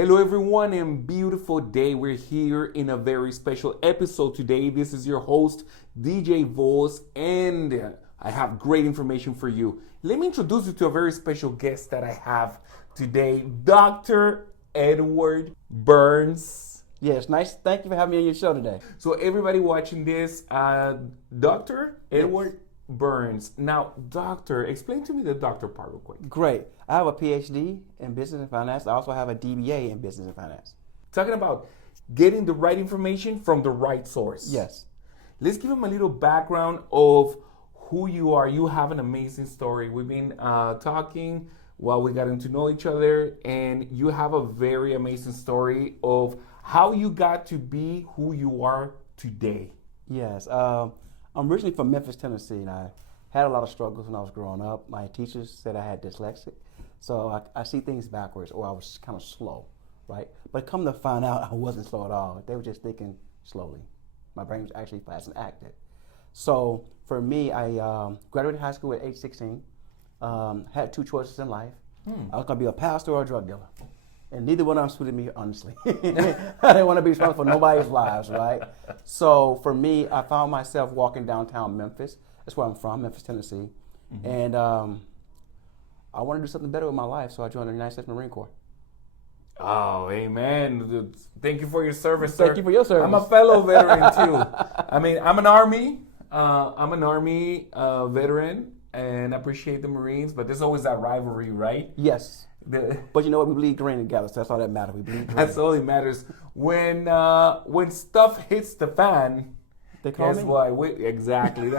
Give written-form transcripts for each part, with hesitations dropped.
Hello everyone and beautiful day. We're here in a very special episode today. This is your host, DJ Voz, and I have great information for you. Let me introduce you to a very special guest that I have today, Dr. Edward Burns. Yes, nice. Thank you for having me on your show today. So everybody watching this, Dr. Edward Burns. Now, doctor, explain to me the doctor part real quick. Great. I have a PhD in business and finance. I also have a DBA in business and finance. Talking about getting the right information from the right source. Yes. Let's give him a little background of who you are. You have an amazing story. We've been talking while we getting to know each other, and you have a very amazing story of how you got to be who you are today. Yes. I'm originally from Memphis, Tennessee, and I had a lot of struggles when I was growing up. My teachers said I had dyslexia, so I see things backwards, or I was kind of slow, right? But come to find out, I wasn't slow at all. They were just thinking slowly. My brain was actually fast and active. So for me, I graduated high school at age 16, had two choices in life. I was going to be a pastor or a drug dealer. And neither one of them suited me, honestly. I didn't want to be responsible for nobody's lives, right? So for me, I found myself walking downtown Memphis. That's where I'm from, Memphis, Tennessee. And I wanted to do something better with my life, so I joined the United States Marine Corps. Oh, amen. Thank you for your service, sir. Thank you for your service. I'm a fellow veteran, too. I mean, I'm an Army veteran, and I appreciate the Marines, but there's always that rivalry, right? Yes. But you know what? We bleed green together, so that's all that matters. We bleed green. That's all that matters. When stuff hits the fan, They call guess me? what? Exactly.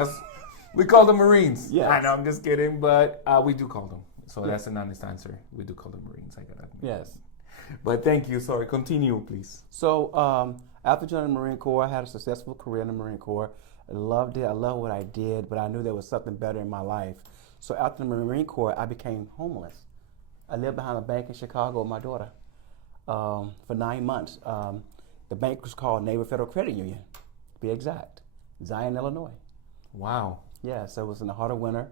We call them Marines. Yes. I know, I'm just kidding, but we do call them. So that's an honest answer. We do call them Marines, I gotta admit. Yes. But thank you. Sorry, continue, please. So after joining the Marine Corps, I had a successful career in the Marine Corps. I loved it. I loved what I did, but I knew there was something better in my life. So after the Marine Corps, I became homeless. I lived behind a bank in Chicago with my daughter for 9 months. The bank was called Neighbor Federal Credit Union, to be exact, Zion, Illinois. Wow. Yeah, so it was in the heart of winter.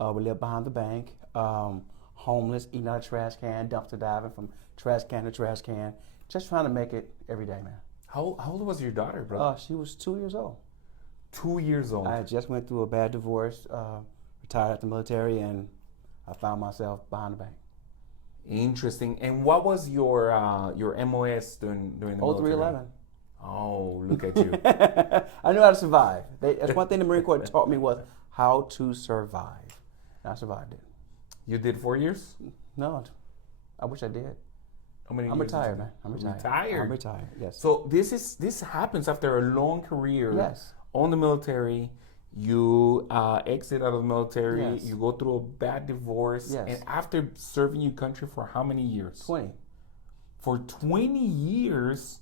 We lived behind the bank, homeless, eating out of trash can, dumpster diving from trash can to trash can, just trying to make it every day, man. How old was your daughter, bro? She was 2 years old. 2 years old. I had just went through a bad divorce, retired at the military, and I found myself behind the bank. Interesting. And what was your MOS during the military? 0311. Oh, look at you. I knew how to survive. That's one thing the Marine Corps taught me was how to survive. And I survived it. You did 4 years? No, I wish I did. How many I'm years retired, did you man. I'm do? retired. I'm retired, yes. So this happens after a long career Yes. on the military. You exit out of the military. Yes. You go through a bad divorce. Yes. And after serving your country for how many years? 20. For 20 years,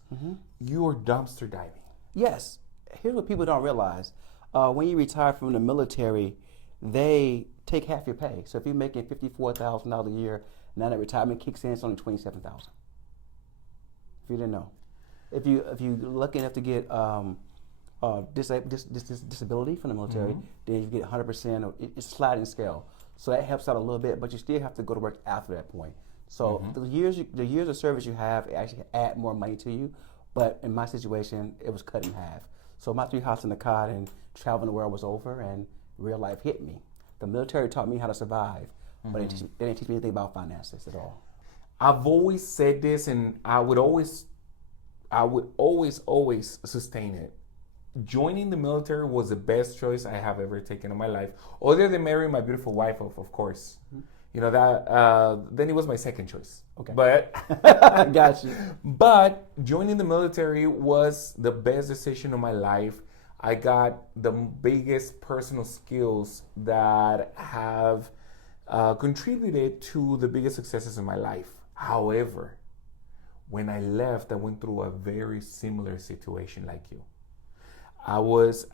you were dumpster diving. Yes. Here's what people don't realize. When you retire from the military, they take half your pay. So if you're making $54,000 a year, now that retirement kicks in, it's only $27,000. If you didn't know. If you're lucky enough to get disability from the military, then you get 100%. It's a sliding scale. So that helps out a little bit, but you still have to go to work after that point. So the years of service you have actually add more money to you, but in my situation, it was cut in half. So my 3 houses in the car and traveling the world was over, and real life hit me. The military taught me how to survive, but they didn't teach me anything about finances at all. I've always said this, and I would always sustain it. Joining the military was the best choice I have ever taken in my life, other than marrying my beautiful wife, of course. You know that. Then it was my second choice. Okay. But Got you. But joining the military was the best decision of my life. I got the biggest personal skills that have contributed to the biggest successes in my life. However, when I left, I went through a very similar situation like you.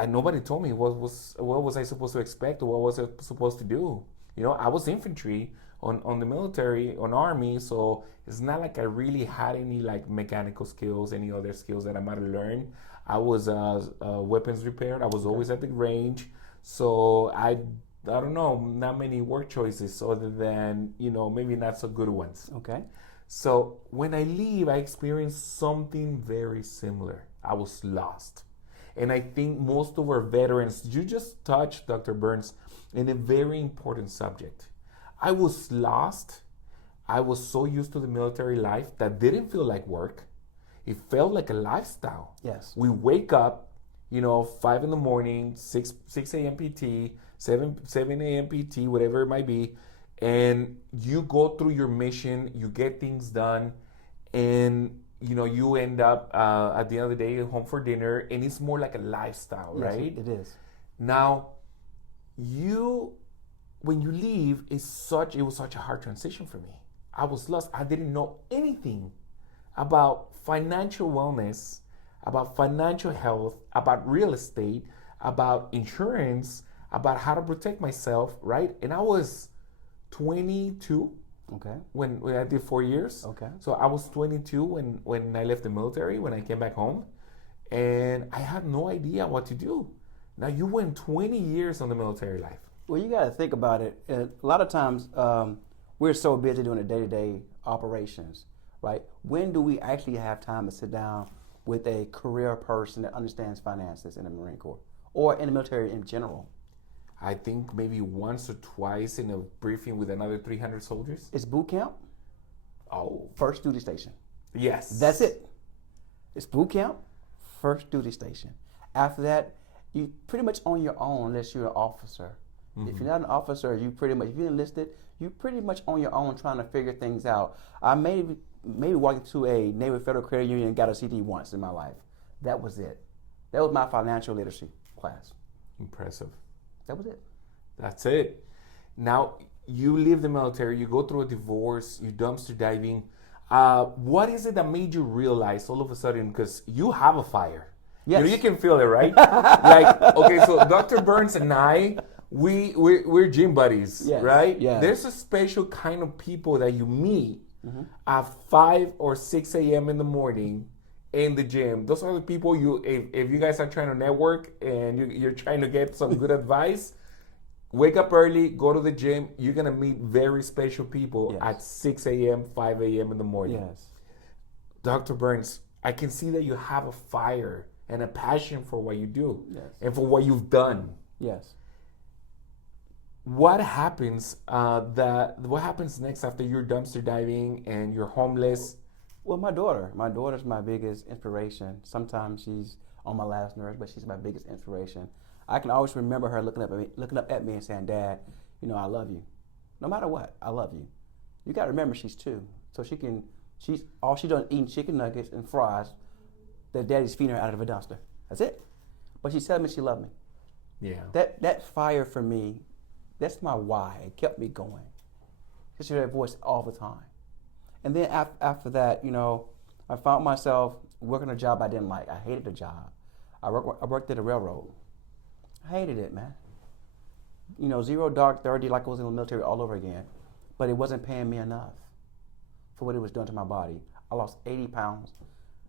Nobody told me what was I supposed to expect or what was I supposed to do. You know, I was infantry on the military, on Army, so it's not like I really had any like mechanical skills, any other skills that I might have learned. I was weapons repaired. I was always at the range, so I don't know, not many work choices other than, you know, maybe not so good ones. Okay. So when I leave, I experienced something very similar. I was lost. And I think most of our veterans, you just touched, Dr. Burns, in a very important subject. I was lost. I was so used to the military life that didn't feel like work. It felt like a lifestyle. Yes. We wake up, 5 in the morning, 6 a.m. PT, 7 a.m. PT, whatever it might be, and you go through your mission, you get things done, and you end up at the end of the day home for dinner, and it's more like a lifestyle, right? Yes, it is. Now, when you leave, it was such a hard transition for me. I was lost. I didn't know anything about financial wellness, about financial health, about real estate, about insurance, about how to protect myself, right? And I was 22 when I did 4 years. Okay. So I was 22 when I left the military, when I came back home, and I had no idea what to do. Now you went 20 years on the military life. Well, you got to think about it. A lot of times we're so busy doing the day-to-day operations, right? When do we actually have time to sit down with a career person that understands finances in the Marine Corps or in the military in general? I think maybe once or twice in a briefing with another 300 soldiers. It's boot camp. Oh. First duty station. Yes. That's it. It's boot camp, first duty station. After that, you pretty much on your own unless you're an officer. Mm-hmm. If you're not an officer, if you're enlisted, you pretty much on your own trying to figure things out. I maybe walked into a Navy Federal Credit Union and got a CD once in my life. That was it. That was my financial literacy class. Impressive. That was it. That's it. Now, you leave the military, you go through a divorce, you dumpster diving. What is it that made you realize all of a sudden, because you have a fire. Yes. You can feel it, right? Like, okay, so Dr. Burns and I, we're gym buddies, yes. right? Yeah. There's a special kind of people that you meet at 5 or 6 a.m. in the morning in the gym. Those are the people if you guys are trying to network and you're trying to get some good advice, wake up early, go to the gym. You're going to meet very special people at 6 a.m., 5 a.m. in the morning. Yes. Dr. Burns, I can see that you have a fire and a passion for what you do and for what you've done. Yes. What happens next after you're dumpster diving and you're homeless? Well, my daughter's my biggest inspiration. Sometimes she's on my last nerve, but she's my biggest inspiration. I can always remember her looking up at me and saying, "Dad, I love you. No matter what, I love you." You got to remember she's 2, so she's all she does eating chicken nuggets and fries that Daddy's feeding her out of a dumpster. That's it. But she's telling me she loved me. Yeah. That fire for me, that's my why. It kept me going. Just hear that voice all the time. And then after that, I found myself working a job I didn't like. I hated the job. I worked at a railroad. I hated it, man. 0 dark 30 like I was in the military all over again. But it wasn't paying me enough for what it was doing to my body. I lost 80 pounds.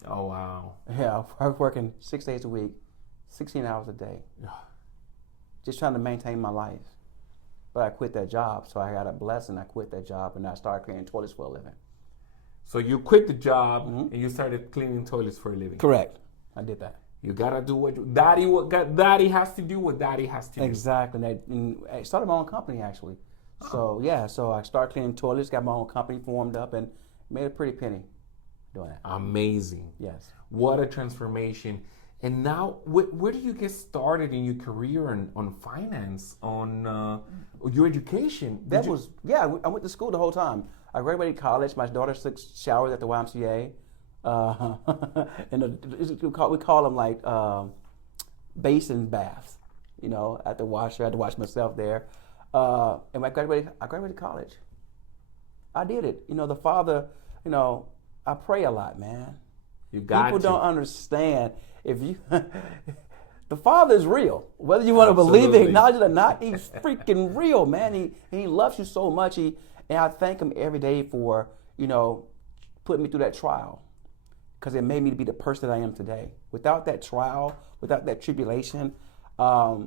Oh, wow. Yeah, I was working 6 days a week, 16 hours a day. Just trying to maintain my life. But I quit that job, so I got a blessing. I quit that job, and I started cleaning toilets for a living. So you quit the job, and you started cleaning toilets for a living. Correct. I did that. You gotta do what daddy has to do. What daddy has to do. Exactly. And I started my own company actually. So I started cleaning toilets, got my own company formed up, and made a pretty penny doing that. Amazing. Yes. What a transformation. And now, where do you get started in your career on finance, on your education? I went to school the whole time. I graduated college. My daughter took showers at the YMCA. And we call them like basin baths. At the washer. I had to wash myself there. And I graduated college. I did it. The Father, I pray a lot, man. People don't understand. The Father is real. Whether you want to believe it, acknowledge it or not, He's freaking real, man. He loves you so much. And I thank Him every day for, putting me through that trial. Because it made me to be the person that I am today. Without that trial, without that tribulation, I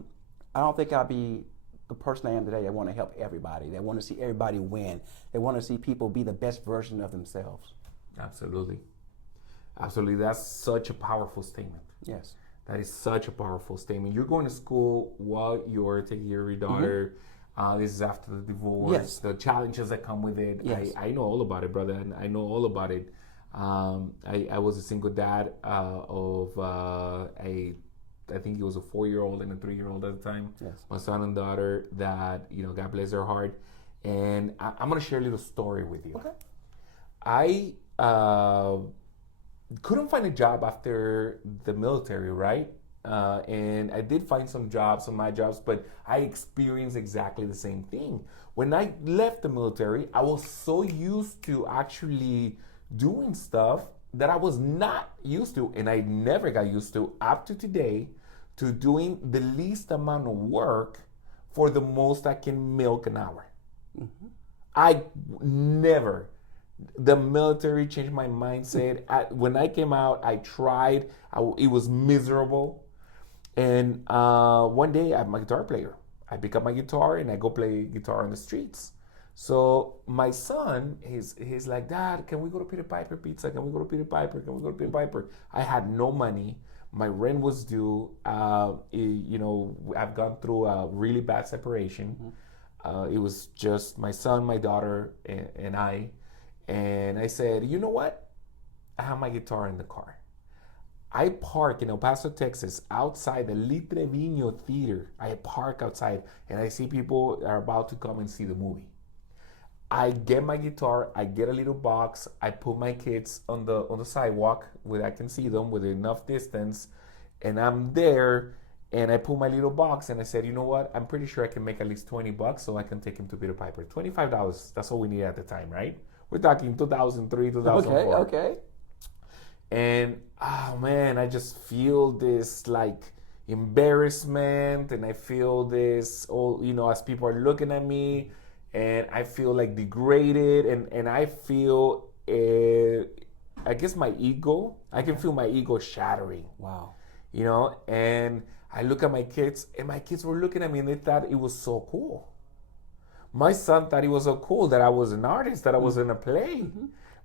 don't think I'd be the person I am today. I want to help everybody. They want to see everybody win. They want to see people be the best version of themselves. Absolutely. Absolutely. That's such a powerful statement. Yes. That is such a powerful statement. You're going to school while you're taking care of your daughter. This is after the divorce. Yes. The challenges that come with it. Yes. I know all about it, brother. And I know all about it. I was a single dad of I think it was a 4-year-old and a 3-year-old at the time. Yes. My son and daughter that, God bless their heart. And I'm going to share a little story with you. Okay. I couldn't find a job after the military, right? And I did find some my jobs, but I experienced exactly the same thing. When I left the military, I was so used to actually doing stuff that I was not used to, and I never got used to up to today, to doing the least amount of work for the most I can milk an hour. I never. The military changed my mindset. When I came out, I tried. It was miserable. And one day, I'm a guitar player. I pick up my guitar and I go play guitar on the streets. So my son, he's like, Dad, can we go to Peter Piper Pizza? Can we go to Peter Piper? Can we go to Peter Piper? I had no money. My rent was due. I've gone through a really bad separation. It was just my son, my daughter, and I. And I said, you know what? I have my guitar in the car. I park in El Paso, Texas, outside the Lee Trevino Theater. I park outside, and I see people are about to come and see the movie. I get my guitar, I get a little box, I put my kids on the sidewalk where I can see them with enough distance, and I'm there, and I put my little box, and I said, you know what? I'm pretty sure I can make at least $20 so I can take him to Peter Piper. $25, that's all we needed at the time, right? We're talking 2003, 2004. Okay. And, oh man, I just feel this like embarrassment, and I feel this, as people are looking at me, and I feel like degraded, and I feel, I guess my ego, I can feel my ego shattering. Wow. And I look at my kids, and my kids were looking at me, and they thought it was so cool. My son thought it was so cool that I was an artist, that I was in a play.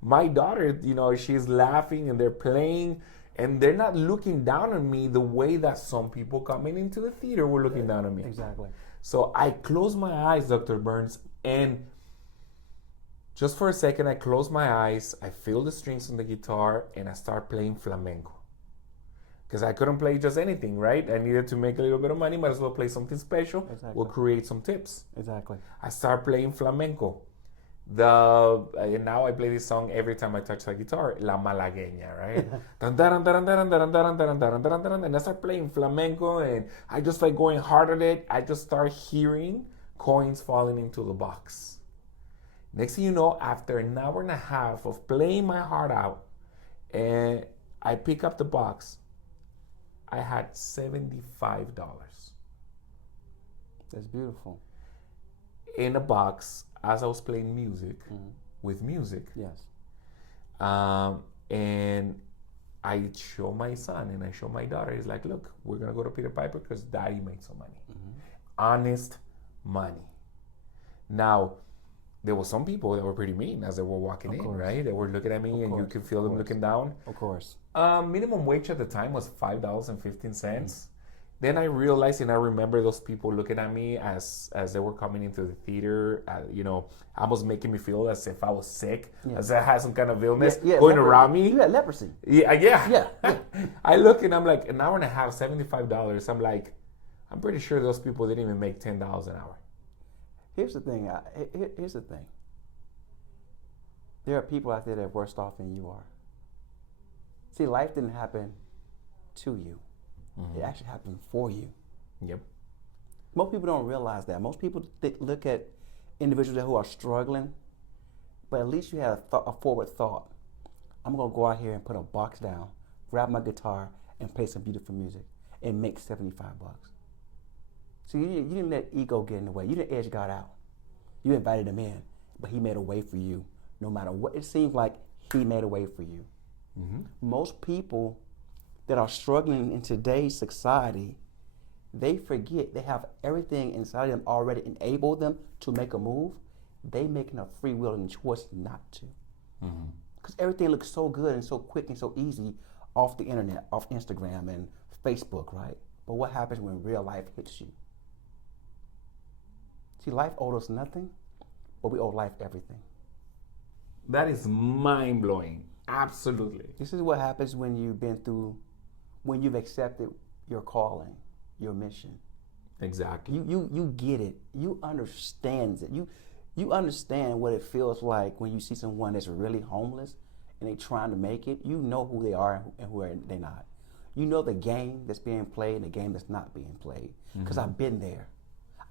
My daughter, she's laughing and they're playing, and they're not looking down on me the way that some people coming into the theater were looking down on me. Exactly. So I closed my eyes, Dr. Burns, and just for a second, I closed my eyes, I feel the strings on the guitar, and I start playing flamenco. Because I couldn't play just anything, right? I needed to make a little bit of money, might as well play something special. Exactly. We'll create some tips. Exactly. I start playing flamenco. And now I play this song every time I touch the guitar, La Malagueña, right? And I start playing flamenco, and I just like going hard at it. I just start hearing coins falling into the box. Next thing you know, after an hour and a half of playing my heart out, and I pick up the box, I had $75. That's beautiful. In a box, as I was playing music, with music. Yes. And I show my son and I show my daughter. He's like, look, we're going to go to Peter Piper because Daddy made some money. Honest money. Now, there were some people that were pretty mean as they were walking in, right? They were looking at me, and you could feel them looking down. Of course. Minimum wage at the time was $5.15. Then I realized, and I remember those people looking at me as they were coming into the theater, almost making me feel as if I was sick, as I had some kind of illness going around me. You had leprosy. Yeah. I look and I'm like, an hour and a half, $75. I'm like, I'm pretty sure those people didn't even make $10 an hour. Here's the thing. Here's the thing. There are people out there that are worse off than you are. See, life didn't happen to you. It actually happened for you. Yep. Most people don't realize that. Most people look at individuals who are struggling, but at least you had a forward thought. I'm going to go out here and put a box down, grab my guitar, and play some beautiful music and make $75. So you didn't let ego get in the way. You didn't edge God out. You invited him in, but he made a way for you. No matter what it seems like, he made a way for you. Most people that are struggling in today's society, they forget they have everything inside of them already enabled them to make a move. They making a free will and choice not to. Because everything looks so good and so quick and so easy off the internet, off Instagram and Facebook, right? But what happens when real life hits you? See, life owed us nothing, but we owe life everything. That is mind-blowing. Absolutely. This is what happens when you've accepted your calling, your mission. Exactly. You get it. You understand it. You understand what it feels like when you see someone that's really homeless and they trying to make it. You know who they are and who they're not. You know the game that's being played and the game that's not being played. Because I've been there.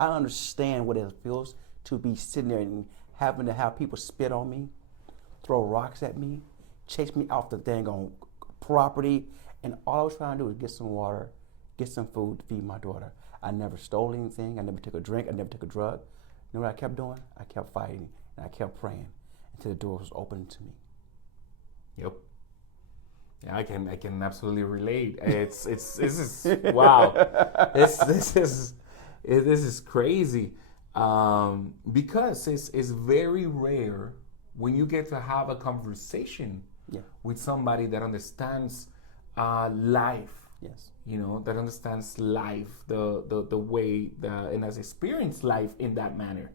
I understand what it feels to be sitting there and having to have people spit on me, throw rocks at me, chase me off the dang on property, and all I was trying to do was get some water, get some food to feed my daughter. I never stole anything. I never took a drink. I never took a drug. You know what I kept doing? I kept fighting and I kept praying until the door was opened to me. Yep. Yeah, I can absolutely relate. This is wow. This is crazy. Because it's very rare when you get to have a conversation with somebody that understands life. Yes. You know, that understands life, the way and has experienced life in that manner,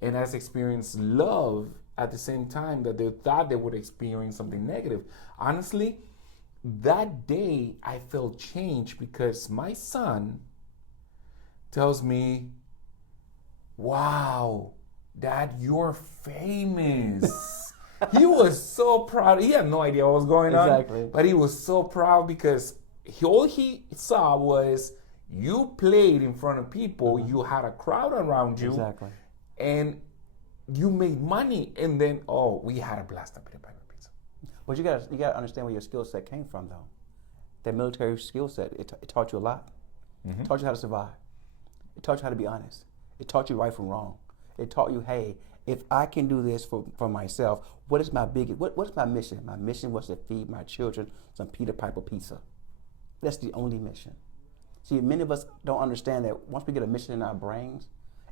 and has experienced love at the same time that they thought they would experience something negative. Honestly, that day I felt changed because my son tells me, "Wow, Dad, you're famous." He was so proud. He had no idea what was going on, but he was so proud because all he saw was you played in front of people, you had a crowd around you, and you made money, and then we had a blast up in the pizza. But you gotta understand where your skill set came from, though. That military skill set, it taught you a lot. It taught you how to survive. It taught you how to be honest. It taught you right from wrong. It taught you, hey, if I can do this for myself, what is my what's my mission? My mission was to feed my children some Peter Piper pizza. That's the only mission. See, many of us don't understand that once we get a mission in our brains,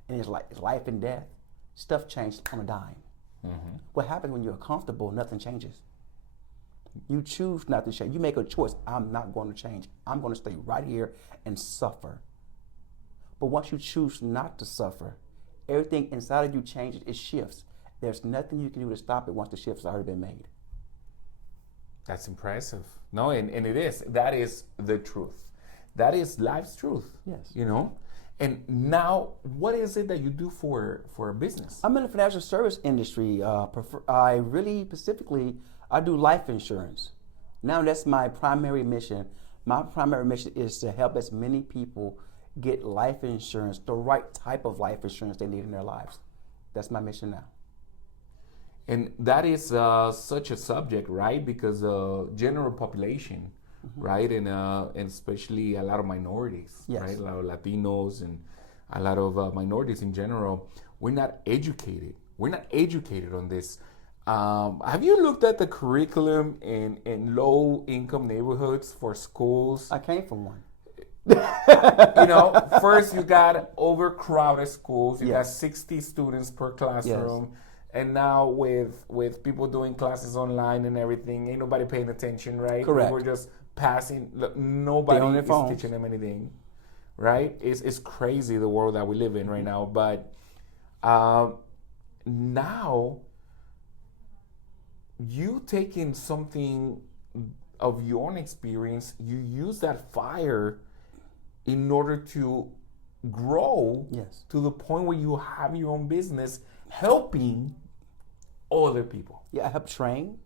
and it's life and death, stuff changes on a dime. What happens when you're comfortable, nothing changes. You choose not to change. You make a choice. I'm not going to change. I'm going to stay right here and suffer. But once you choose not to suffer, everything inside of you changes. It shifts. There's nothing you can do to stop it once the shift has already been made. That's impressive. No, and it is. That is the truth. That is life's truth. Yes. You know? And now, what is it that you do for a business? I'm in the financial service industry. I do life insurance. Now that's my primary mission. My primary mission is to help as many people get life insurance, the right type of life insurance they need in their lives. That's my mission now. And that is such a subject, right? Because general population, right? And especially a lot of minorities, right? A lot of Latinos and a lot of minorities in general. We're not educated. We're not educated on this. Have you looked at the curriculum in low-income neighborhoods for schools? I came from one. You know, first you got overcrowded schools. You got 60 students per classroom. And now with people doing classes online and everything, ain't nobody paying attention, right? Correct. We're just passing. Nobody is teaching them anything, right? It's crazy the world that we live in right now. But now you taking something of your own experience, you use that fire in order to grow to the point where you have your own business helping other people. Yeah, I help train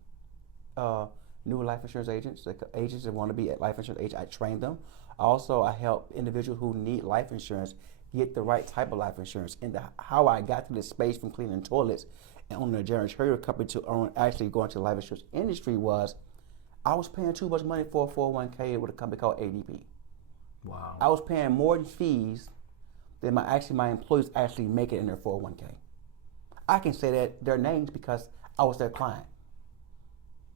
new life insurance agents that want to be a life insurance agent. I train them. Also, I help individuals who need life insurance get the right type of life insurance. And how I got to this space from cleaning toilets and owning a janitorial company to actually going to the life insurance industry was I was paying too much money for a 401k with a company called ADP. Wow. I was paying more fees than my employees actually make it in their 401k. I can say that their names because I was their client.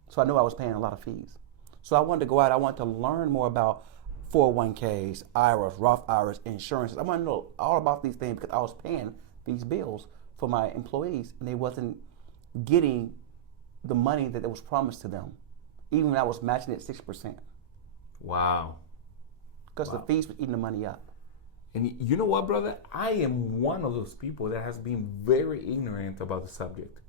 So I knew I was paying a lot of fees. So I wanted to go out. I wanted to learn more about 401ks, IRAs, Roth IRAs, insurances. I want to know all about these things because I was paying these bills for my employees and they wasn't getting the money that was promised to them, even when I was matching it 6%. Wow. Because the fees were eating the money up. And you know what, brother? I am one of those people that has been very ignorant about the subject.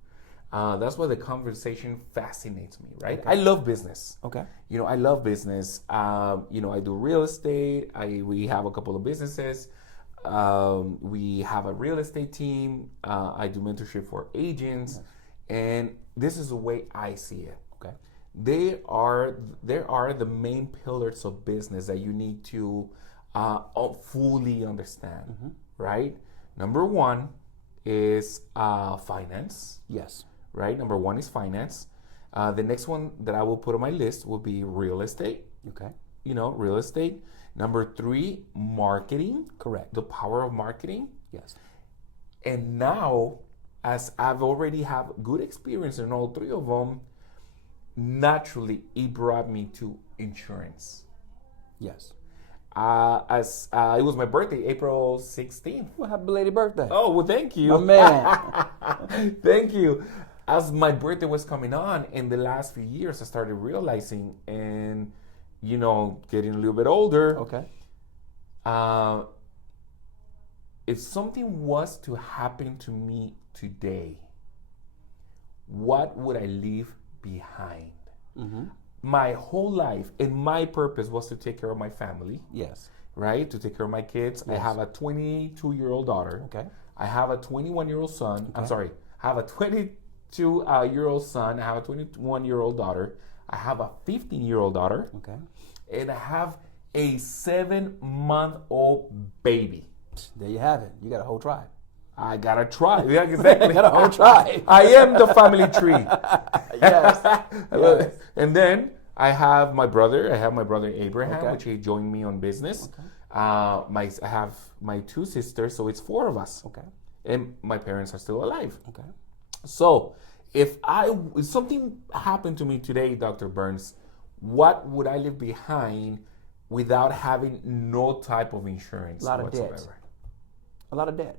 That's why the conversation fascinates me, right? Okay. I love business. Okay. I love business. I do real estate. We have a couple of businesses. We have a real estate team. I do mentorship for agents. Yes. And this is the way I see it. Okay. There are the main pillars of business that you need to fully understand, right? Number one is finance. Yes. Right? Number one is finance. The next one that I will put on my list will be real estate. Okay. Real estate. Number three, marketing. Correct. The power of marketing. Yes. And now, as I've already have good experience in all three of them, naturally it brought me to insurance. Yes. As it was my birthday, April 16th. Well, happy belated birthday. Oh, well, thank you. My man. Thank you. As my birthday was coming on, in the last few years, I started realizing and, getting a little bit older. Okay. If something was to happen to me today, what would I leave behind? My whole life and my purpose was to take care of my family. Yes. Right? To take care of my kids. Yes. I have a 22-year-old daughter. Okay. I have a 21-year-old son. Okay. I'm sorry. I have a 22-year-old son. I have a 21-year-old daughter. I have a 15-year-old daughter. Okay. And I have a 7-month-old baby. There you have it. You got a whole tribe. I gotta try. Yeah, exactly. You got a whole tribe. I am the family tree. Yes. Yes. And then I have my brother. I have my brother Abraham, Okay. which he joined me on business. Okay. I have my two sisters, so it's 4 of us. Okay. And my parents are still alive. Okay. So if something happened to me today, Dr. Burns, what would I leave behind without having no type of insurance whatsoever? Debt. A lot of debt.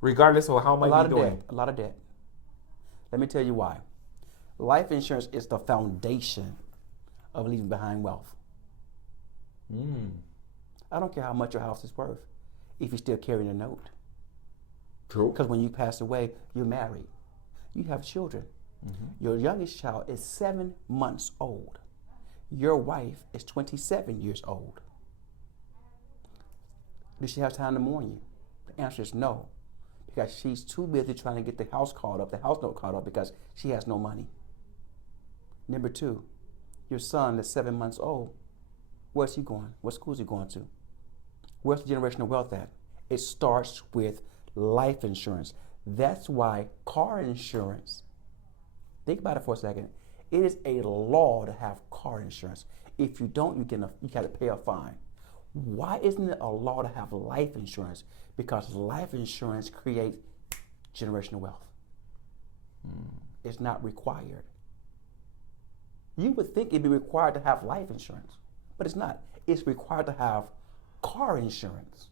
Regardless of how much you're doing. A lot of debt. Let me tell you why. Life insurance is the foundation of leaving behind wealth. I don't care how much your house is worth if you're still carrying a note. True. Because when you pass away, you're married. You have children. Your youngest child is 7 months old. Your wife is 27 years old. Does she have time to mourn you? The answer is no. Because she's too busy trying to get the house note caught up because she has no money. Number 2, your son that's 7 months old, where's he going? What school is he going to? Where's the generational wealth at? It starts with life insurance. That's why car insurance, think about it for a second, it is a law to have car insurance. If you don't, you got to pay a fine. Why isn't it a law to have life insurance? Because life insurance creates generational wealth. It's not required. You would think it'd be required to have life insurance, but it's not. It's required to have car insurance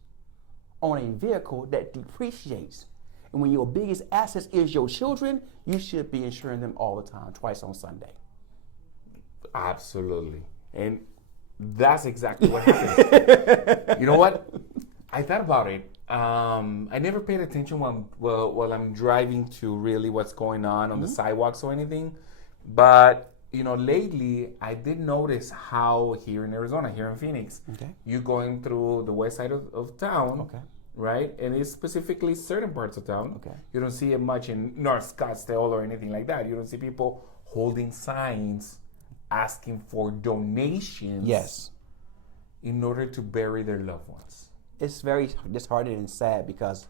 on a vehicle that depreciates. And when your biggest asset is your children, you should be insuring them all the time, twice on Sunday. Absolutely. And that's exactly what happens. You know what? I thought about it. I never paid attention while I'm driving to really what's going on the sidewalks or anything. But, lately I did notice how here in Arizona, here in Phoenix, you're going through the west side of town. Okay. Right? And it's specifically certain parts of town. Okay. You don't see it much in North Scottsdale or anything like that. You don't see people holding signs asking for donations. Yes. In order to bury their loved ones. It's very disheartening and sad because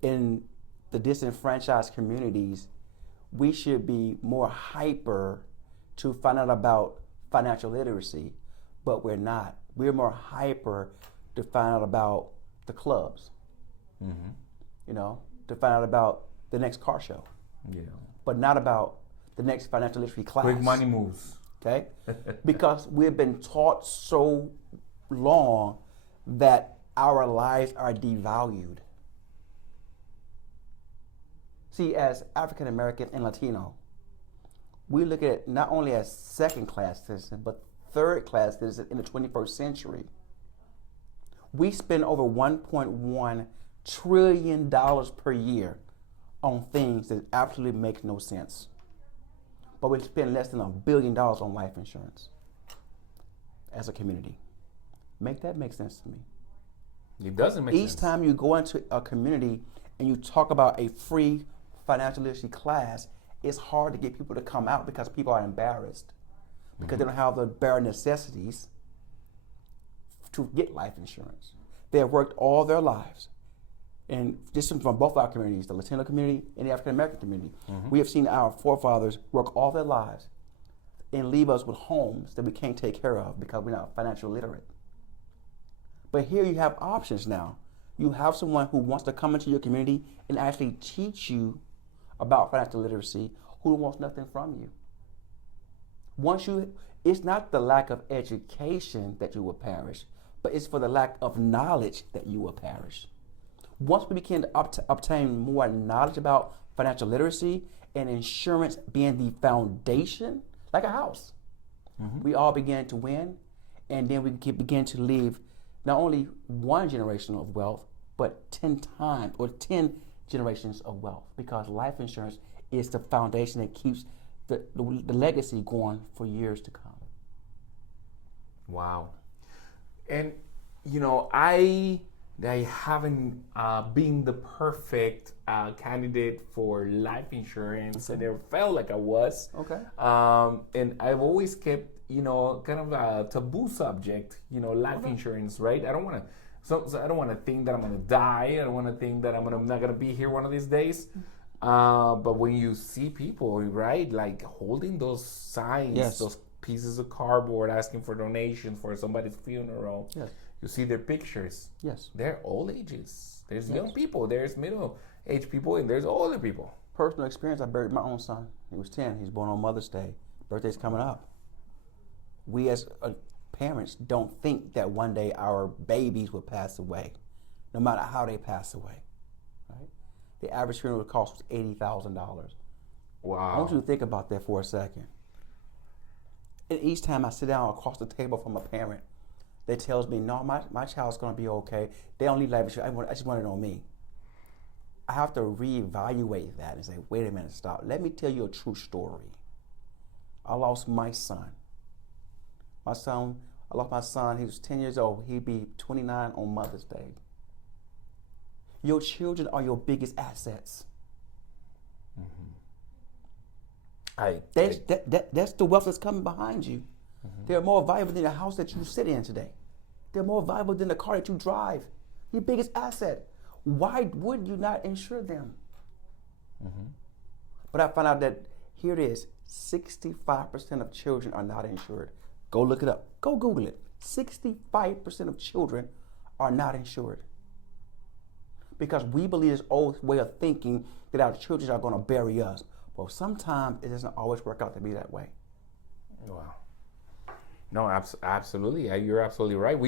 in the disenfranchised communities, we should be more hyper to find out about financial literacy, but we're not. We're more hyper to find out about the clubs, to find out about the next car show, but not about the next financial literacy class. Quick money moves. okay? Because we've been taught so long that our lives are devalued. See, as African American and Latino, we look at it not only as second-class citizens, but third-class citizens in the 21st century. We spend over $1.1 trillion per year on things that absolutely make no sense. But we spend less than $1 billion on life insurance as a community. Make that make sense to me. It doesn't make sense. Each time you go into a community and you talk about a free financial literacy class, it's hard to get people to come out because people are embarrassed because they don't have the bare necessities to get life insurance. They have worked all their lives. And this is from both our communities, the Latino community and the African American community. We have seen our forefathers work all their lives and leave us with homes that we can't take care of because we're not financially literate. But here you have options now. You have someone who wants to come into your community and actually teach you about financial literacy who wants nothing from you. It's not the lack of education that you will perish, but it's for the lack of knowledge that you will perish. Once we begin to obtain more knowledge about financial literacy and insurance being the foundation, like a house, we all begin to win, and then we can begin to leave not only one generation of wealth, but 10 times or 10 generations of wealth, because life insurance is the foundation that keeps the legacy going for years to come. Wow. And, I haven't been the perfect candidate for life insurance. I never felt like I was. Okay. And I've always kept, kind of a taboo subject, life insurance, right? I don't want to. So I don't want to think that I'm going to die. I don't want to think that I'm not going to be here one of these days. But when you see people, right, like holding those signs, those pieces of cardboard asking for donations for somebody's funeral, you see their pictures. They're all ages. There's young people, there's middle-aged people, and there's older people. Personal experience, I buried my own son. He was 10. He's born on Mother's Day. Birthday's coming up. We as parents don't think that one day our babies will pass away, no matter how they pass away. Right? The average funeral cost was $80,000. Wow. I want you to think about that for a second. And each time I sit down across the table from a parent that tells me, no, my child's going to be okay. They don't need life insurance. I just want it on me. I have to reevaluate that and say, wait a minute, stop. Let me tell you a true story. I lost my son. I lost my son. He was 10 years old. He'd be 29 on Mother's Day. Your children are your biggest assets. That's the wealth that's coming behind you. They're more valuable than the house that you sit in today. They're more valuable than the car that you drive. Your biggest asset. Why would you not insure them? But I found out that here it is, 65% of children are not insured. Go look it up. Go Google it. 65% of children are not insured. Because we believe this old way of thinking that our children are going to bury us. But sometimes it doesn't always work out to be that way. Wow. No, absolutely. You're absolutely right.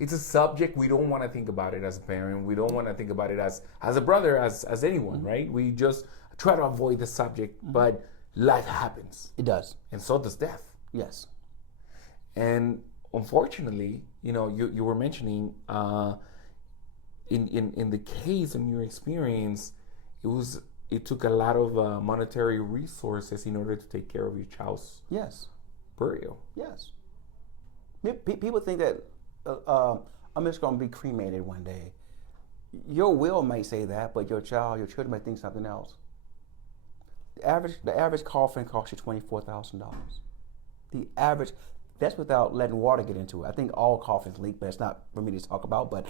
It's a subject we don't want to think about it as a parent. We don't want to think about it as a brother, as anyone, right? We just try to avoid the subject, but life happens. It does. And so does death. Yes. And unfortunately, you were mentioning in the case in your experience, it took a lot of monetary resources in order to take care of your child's burial. Yes. People think that I'm just going to be cremated one day. Your will may say that, but your children may think something else. The average coffin costs you $24,000. The average, that's without letting water get into it. I think all coffins leak, but it's not for me to talk about. But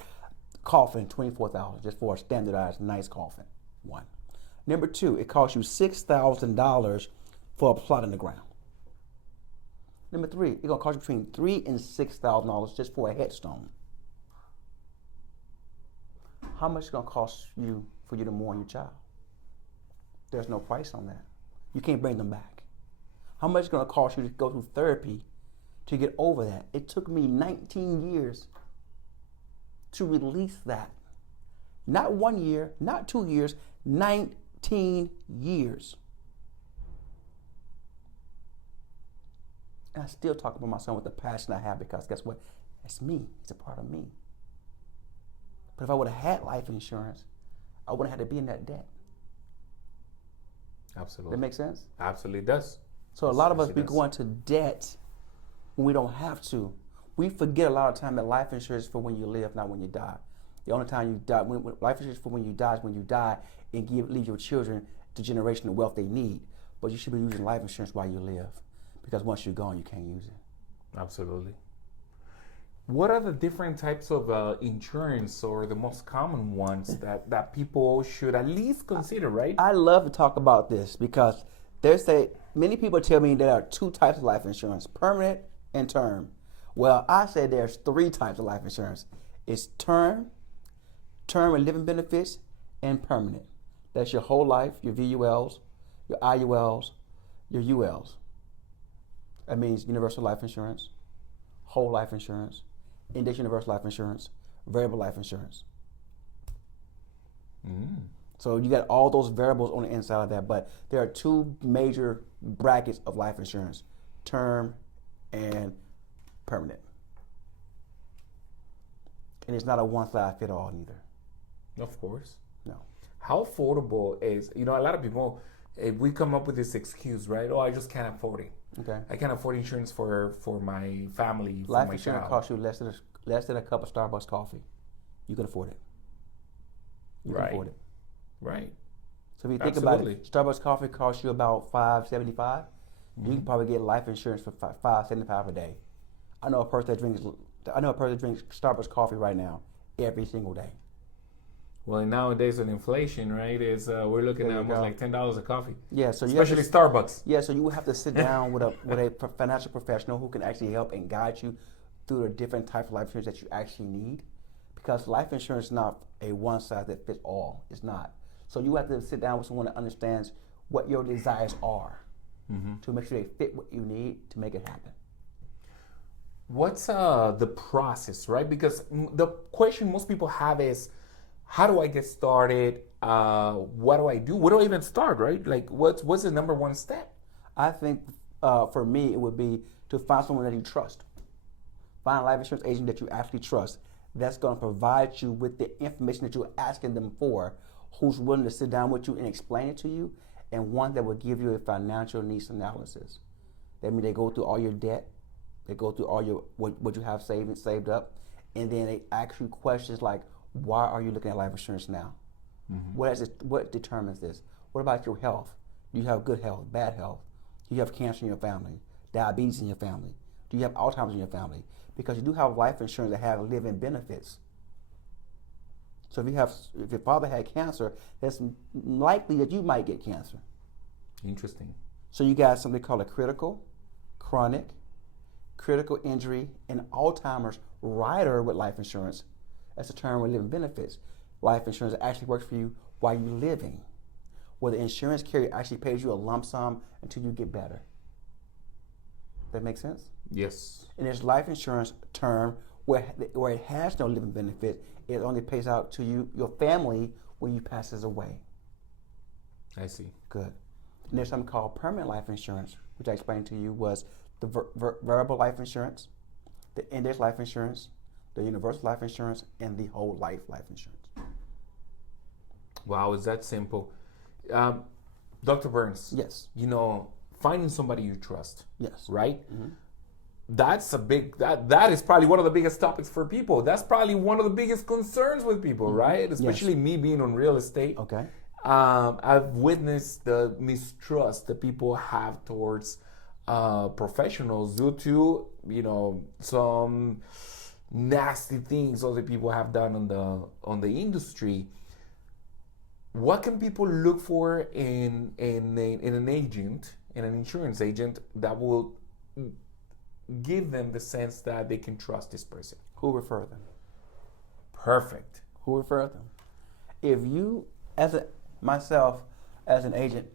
coffin, $24,000 just for a standardized nice coffin. One. Number two, it costs you $6,000 for a plot in the ground. Number three, it's gonna cost you between $3,000 and $6,000 just for a headstone. How much is it gonna cost you for you to mourn your child? There's no price on that. You can't bring them back. How much it's going to cost you to go through therapy to get over that? It took me 19 years to release that. Not 1 year, not 2 years, 19 years. And I still talk about my son with the passion I have because guess what? That's me. It's a part of me. But if I would have had life insurance, I wouldn't have had to be in that debt. Absolutely. That makes sense? Absolutely does. So a lot of us be going to debt when we don't have to. We forget a lot of time that life insurance is for when you live, not when you die. The only time you die, when life insurance is for when you die is when you die and leave your children the generation of wealth they need. But you should be using life insurance while you live, because once you're gone, you can't use it. Absolutely. What are the different types of insurance, or the most common ones that people should at least consider, right? I love to talk about this because many people tell me there are two types of life insurance, permanent and term. Well, I say there's three types of life insurance. It's term and living benefits, and permanent. That's your whole life, your VULs, your IULs, your ULs. That means universal life insurance, whole life insurance, index universal life insurance, variable life insurance. So you got all those variables on the inside of that, but there are two major brackets of life insurance, term and permanent. And it's not a one-size-fits-all either. Of course. No. How affordable is, a lot of people, we come up with this excuse, right? Oh, I just can't afford it. Okay. I can't afford insurance for my family, for Life my insurance child. costs you less than a cup of Starbucks coffee. You can afford it. You can Right. afford it. Right. So if you think Absolutely. about it, Starbucks coffee costs you about $5.75. You can probably get life insurance for $5.75 a day. I know a person that drinks Starbucks coffee right now every single day. Well, nowadays with inflation, right, is we're looking There at you almost go. like $10 a coffee. Yeah, so Especially Starbucks. Yeah, so you would have to sit down with a financial professional who can actually help and guide you through the different types of life insurance that you actually need. Because life insurance is not a one size that fits all. It's not. So you have to sit down with someone that understands what your desires are to make sure they fit what you need to make it happen. What's the process, right? Because the question most people have is, how do I get started? What do I do? Where do I even start, right? Like, what's the number one step? I think for me, it would be to find someone that you trust. Find a life insurance agent that you actually trust that's going to provide you with the information that you're asking them for, who's willing to sit down with you and explain it to you, and one that will give you a financial needs analysis. That means they go through all your debt, they go through all your what you have saved up, and then they ask you questions like, why are you looking at life insurance now? What determines this? What about your health? Do you have good health, bad health? Do you have cancer in your family, diabetes in your family? Do you have Alzheimer's in your family? Because you do have life insurance that have living benefits. So if your father had cancer, it's likely that you might get cancer. Interesting. So you got something called a critical, chronic, critical injury, and Alzheimer's rider with life insurance. That's a term with living benefits. Life insurance actually works for you while you're living, where the insurance carrier actually pays you a lump sum until you get better. That makes sense? Yes. And there's life insurance term where it has no living benefit. It only pays out to you, your family, when you passes away. I see. Good. And there's something called permanent life insurance, which I explained to you was the variable life insurance, the index life insurance, the universal life insurance, and the whole life insurance. Wow, is that simple? Dr. Burns. Yes. Finding somebody you trust. Yes. Right? That's that is probably one of the biggest topics for people. That's probably one of the biggest concerns with people, right? Especially me being on real estate. Okay. I've witnessed the mistrust that people have towards professionals due to, some nasty things other people have done on the industry. What can people look for in an agent, in an insurance agent that will give them the sense that they can trust this person? Who referred them? Perfect. Who referred them? If you, myself, as an agent,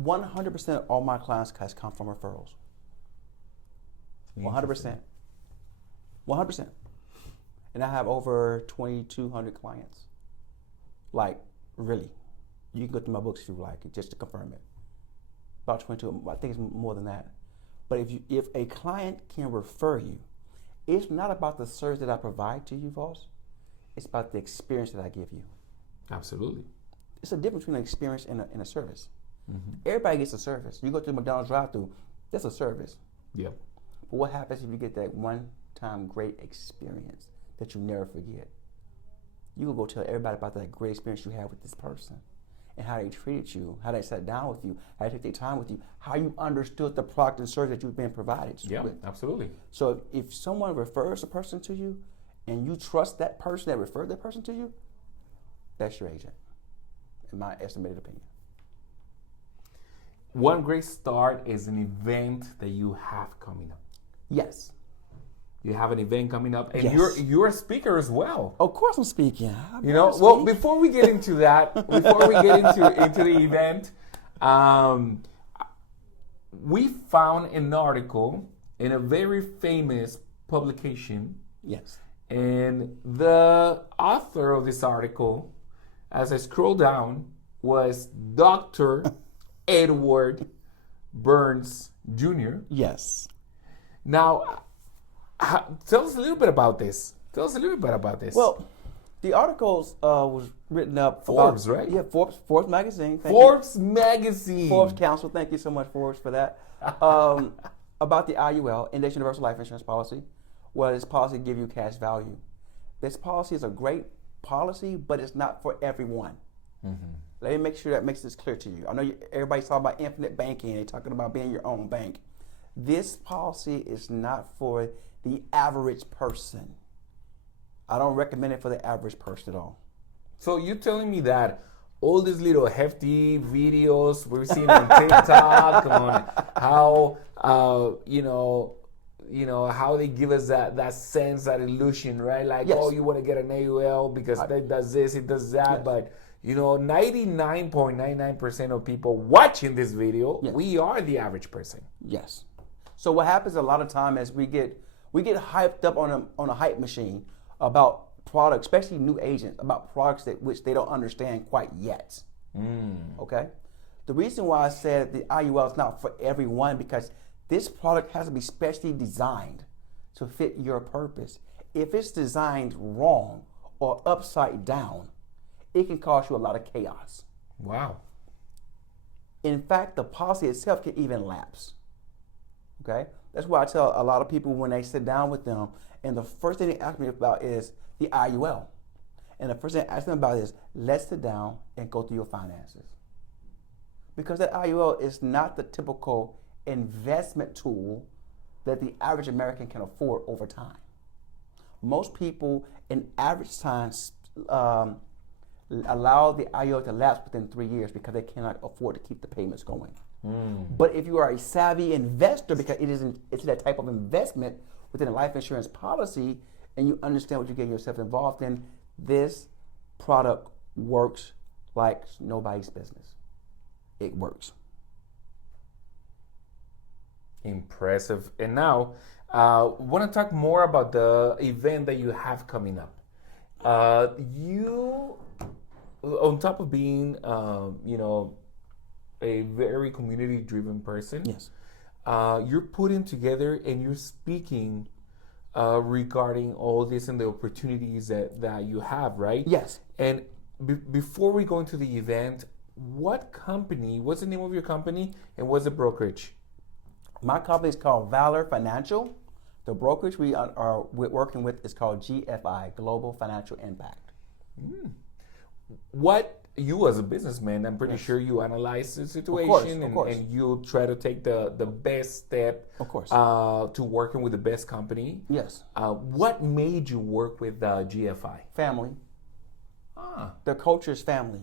100% of all my clients has come from referrals. 100%. 100%. And I have over 2,200 clients. Like, really. You can go through my books if you like, just to confirm it. About 22, I think it's more than that. But if a client can refer you, it's not about the service that I provide to you, Voz. It's about the experience that I give you. Absolutely. It's a difference between an experience and a service. Mm-hmm. Everybody gets a service. You go to the McDonald's drive-thru, that's a service. Yeah. But what happens if you get that one-time great experience that you never forget? You will go tell everybody about that great experience you had with this person and how they treated you, how they sat down with you, how they took their time with you, how you understood the product and service that you've been provided Yeah, with. absolutely. So if someone refers a person to you and you trust that person that referred that person to you, that's your agent, in my estimated opinion. One great start is an event that you have coming up. Yes. You have an event coming up, and Yes. you're a speaker as well. Of course I'm speaking. You know, well, before we get into that, before we get into the event, we found an article in a very famous publication, Yes. and the author of this article, as I scroll down, was Dr. Edward Burns Jr. Yes. Now, tell us a little bit about this. Well, the article was written up Forbes, about, right? Yeah, Forbes Magazine. Forbes Magazine. Forbes Council. Thank you so much, Forbes, for that. About the IUL, Index Universal Life Insurance Policy, where this policy gives you cash value. This policy is a great policy, but it's not for everyone. Mm-hmm. Let me make sure that makes this clear to you. I know everybody's talking about infinite banking. They're talking about being your own bank. This policy is not for the average person. I don't recommend it for the average person at all. So you're telling me that all these little hefty videos we're seeing on TikTok on how how they give us that sense, that illusion, right? Like, Yes. oh, you want to get an AUL because it does this, it does that, Yes. but 99.99% of people watching this video, Yes. we are the average person. Yes. So what happens a lot of time is we get hyped up on a hype machine about products, especially new agents, about products which they don't understand quite yet. Okay? The reason why I said the IUL is not for everyone, because this product has to be specially designed to fit your purpose. If it's designed wrong or upside down, it can cause you a lot of chaos. Wow. In fact, the policy itself can even lapse. Okay? That's why I tell a lot of people when they sit down with them, and the first thing they ask me about is the IUL. And the first thing I ask them about is, let's sit down and go through your finances. Because that IUL is not the typical investment tool that the average American can afford over time. Most people in average time allow the IUL to lapse within 3 years because they cannot afford to keep the payments going. But if you are a savvy investor, because it's that type of investment within a life insurance policy, and you understand what you're getting yourself involved in, this product works like nobody's business. It works. Impressive. And now, want to talk more about the event that you have coming up. You, on top of being, a very community-driven person, Yes. You're putting together and you're speaking regarding all this and the opportunities that you have, right? Yes. And before we go into the event, what's the name of your company, and what's the brokerage? My company is called Valor Financial. The brokerage we're working with is called GFI, Global Financial Impact. What, you as a businessman, I'm pretty sure you analyze the situation, Of course. and you try to take the best step, Of course. to working with the best company. Yes. What made you work with GFI? Family. Ah, The culture is family.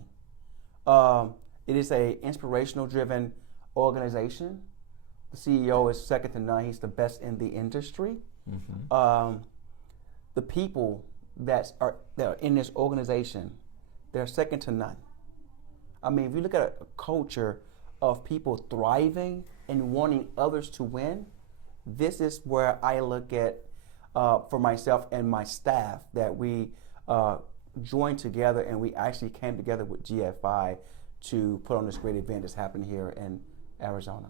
It is a inspirational driven organization. The CEO is second to none. He's the best in the industry. The people that are in this organization, they're second to none. I mean, if you look at a culture of people thriving and wanting others to win, this is where I look at, for myself and my staff, that we joined together and we actually came together with GFI to put on this great event that's happening here in Arizona.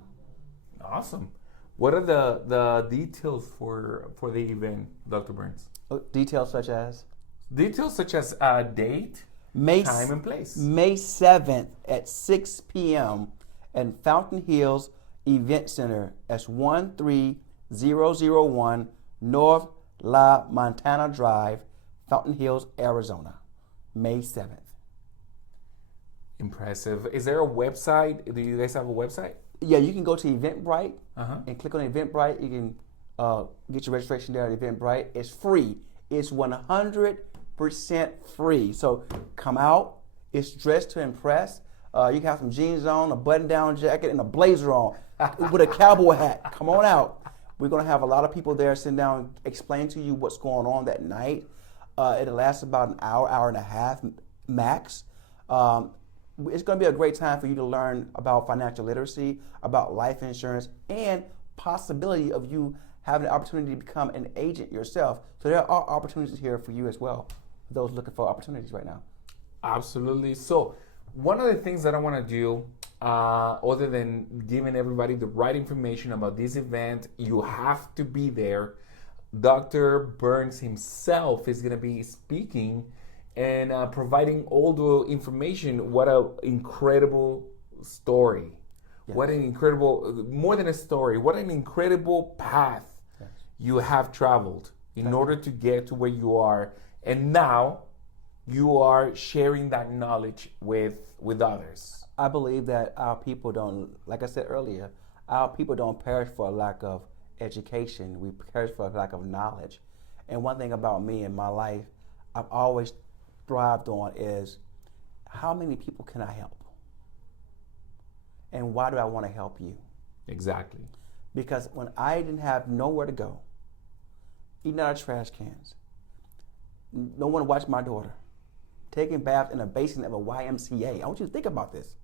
Awesome. What are the details for the event, Dr. Burns? Details such as? Details such as date, time, and place. May 7th at 6 p.m. in Fountain Hills Event Center. That's 13001 North La Montana Drive, Fountain Hills, Arizona. May 7th. Impressive. Is there a website? Do you guys have a website? Yeah, you can go to Eventbrite and click on Eventbrite. You can get your registration there at Eventbrite. It's free. It's 100% free. So come out. It's dressed to impress. You can have some jeans on, a button-down jacket, and a blazer on with a cowboy hat. Come on out. We're going to have a lot of people there sitting down, explain to you what's going on that night. It'll last about an hour, hour and a half max. It's going to be a great time for you to learn about financial literacy, about life insurance, and possibility of you having the opportunity to become an agent yourself. So there are opportunities here for you as well, for those looking for opportunities right now. Absolutely. So one of the things that I want to do, other than giving everybody the right information about this event, you have to be there. Dr. Burns himself is going to be speaking and providing all the information. What an incredible story. Yes. What an incredible, more than a story, what an incredible path you have traveled in order to get to where you are. And now you are sharing that knowledge with others. I believe that our people don't, like I said earlier, our people don't perish for a lack of education. We perish for a lack of knowledge. And one thing about me in my life, I've always thrived on is how many people can I help? And why do I want to help you? Exactly. Because when I didn't have nowhere to go, eating out of trash cans, no one to watch my daughter, taking baths in a basin of a YMCA. I want you to think about this.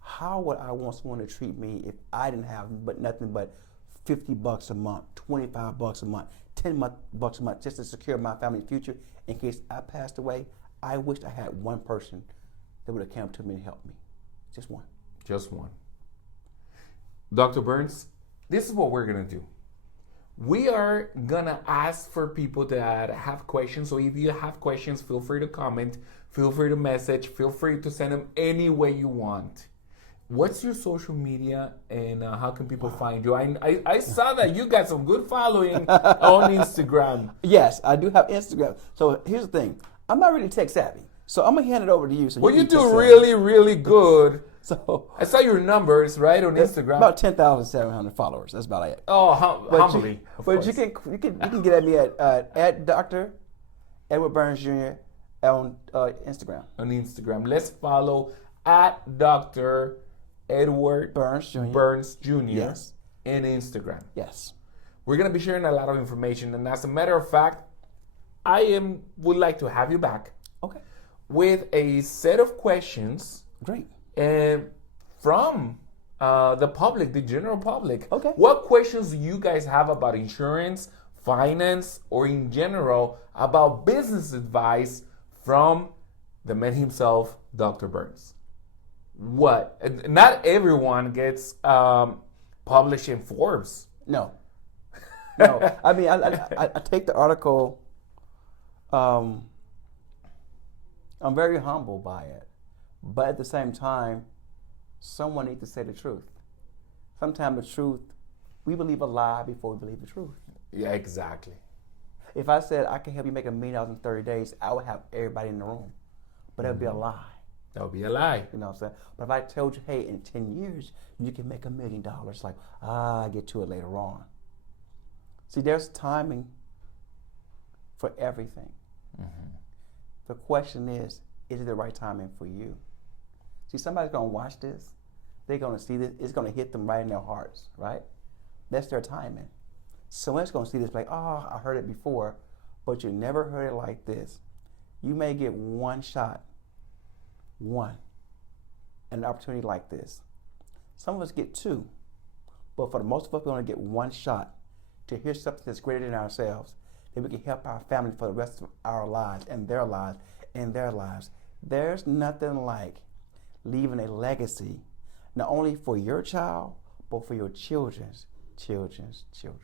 How would I want someone to treat me if I didn't have nothing but $50 a month, $25 a month, $10 a month just to secure my family's future in case I passed away? I wished I had one person that would have come to me and helped me. Just one. Just one. Dr. Burns, this is what we're going to do. We are going to ask for people that have questions. So if you have questions, feel free to comment, feel free to message, feel free to send them any way you want. What's your social media and how can people find you? I saw that you got some good following on Instagram. Yes, I do have Instagram. So here's the thing. I'm not really tech savvy. So I'm going to hand it over to you. So well, you do really, really good. So I saw your numbers, right, on Instagram. About 10,700 followers. That's about it. Oh, humbly. But you can get at me at Dr. Edward Burns Jr. on Instagram. On Instagram. Let's follow at Dr. Edward Burns Jr. Yes. In Instagram. Yes. We're going to be sharing a lot of information. And as a matter of fact, would like to have you back. Okay. With a set of questions. Great. From the public, the general public. Okay. What questions do you guys have about insurance, finance, or in general about business advice from the man himself, Dr. Burns? What? Not everyone gets published in Forbes. No. I mean, I take the article. I'm very humbled by it. But at the same time, someone needs to say the truth. Sometimes the truth, we believe a lie before we believe the truth. Yeah, exactly. If I said I can help you make $1 million in 30 days, I would have everybody in the room. But that would be a lie. That would be a lie. You know what I'm saying? But if I told you, hey, in 10 years, you can make $1 million, like, I'll get to it later on. See, there's timing for everything. Mm-hmm. The question is it the right timing for you? See, somebody's going to watch this. They're going to see this. It's going to hit them right in their hearts, right? That's their timing. Someone's going to see this like, oh, I heard it before, but you never heard it like this. You may get one shot. One. an opportunity like this. Some of us get 2, but for the most of us, we only get 1 shot to hear something that's greater than ourselves, that we can help our family for the rest of our lives and their lives and their lives. There's nothing like leaving a legacy, not only for your child, but for your children's children.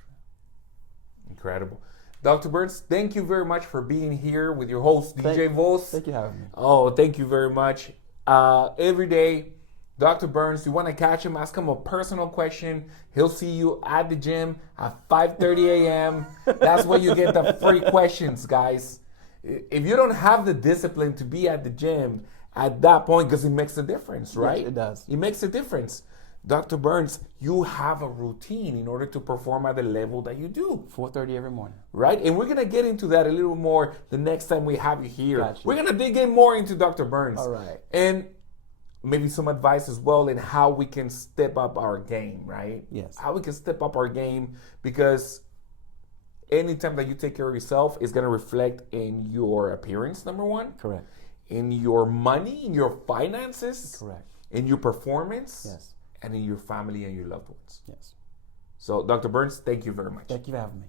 Incredible. Dr. Burns, thank you very much for being here with your host, DJ Voz. Thank you for having me. Oh, thank you very much. Every day, Dr. Burns, you want to catch him, ask him a personal question. He'll see you at the gym at 5:30 a.m. That's where you get the free questions, guys. If you don't have the discipline to be at the gym at that point, because it makes a difference, right? Yes, it does. It makes a difference. Dr. Burns, you have a routine in order to perform at the level that you do. 4:30 every morning. Right? And we're going to get into that a little more the next time we have you here. Gotcha. We're going to dig in more into Dr. Burns. All right. And maybe some advice as well in how we can step up our game, right? Yes. How we can step up our game, because anytime that you take care of yourself, it's going to reflect in your appearance, number one. Correct. In your money, in your finances. Correct. In your performance. Yes. And in your family and your loved ones. Yes. So, Dr. Burns, thank you very much. Thank you for having me.